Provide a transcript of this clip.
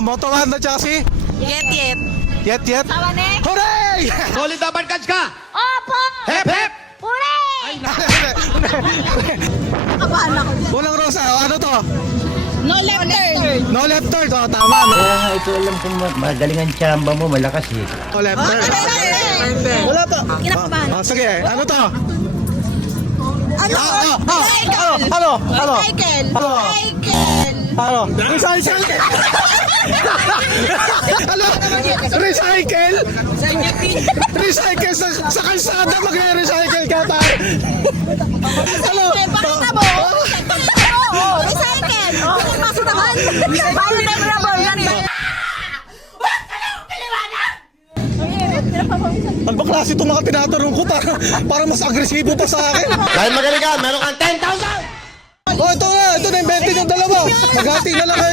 Moto Honda chassis. Yet. Yet. Tawanek. Hooray! Solid na barkads ka! Opo! Hep, hep! Hooray! Nakabahan ako dyan. Walang rosa. Ano to? No left turn. No left turn. Oh, tama. No, Kaya nga ito alam kung magaling ang tsamba mo, malakas eh. no left turn. Wala pa. Kinakabahan. Sige. Ano to? Ano? Ano? Cycle. Ano? Cycle. Ano? Recycle? Ano? Recycle? Recycle sa kalsada magre-recycle ka tayo. Ano? Pakita mo. Oo, recycle. Ano maso naman? Biodegradable. Yan ba? Ano ba klase itong mga tinatanong ko para mas agresibo pa sa akin? Dahil magaling ka, meron kang 10,000! Oh, ito na yung 20 yung dalawa. Maghati na lang kayo.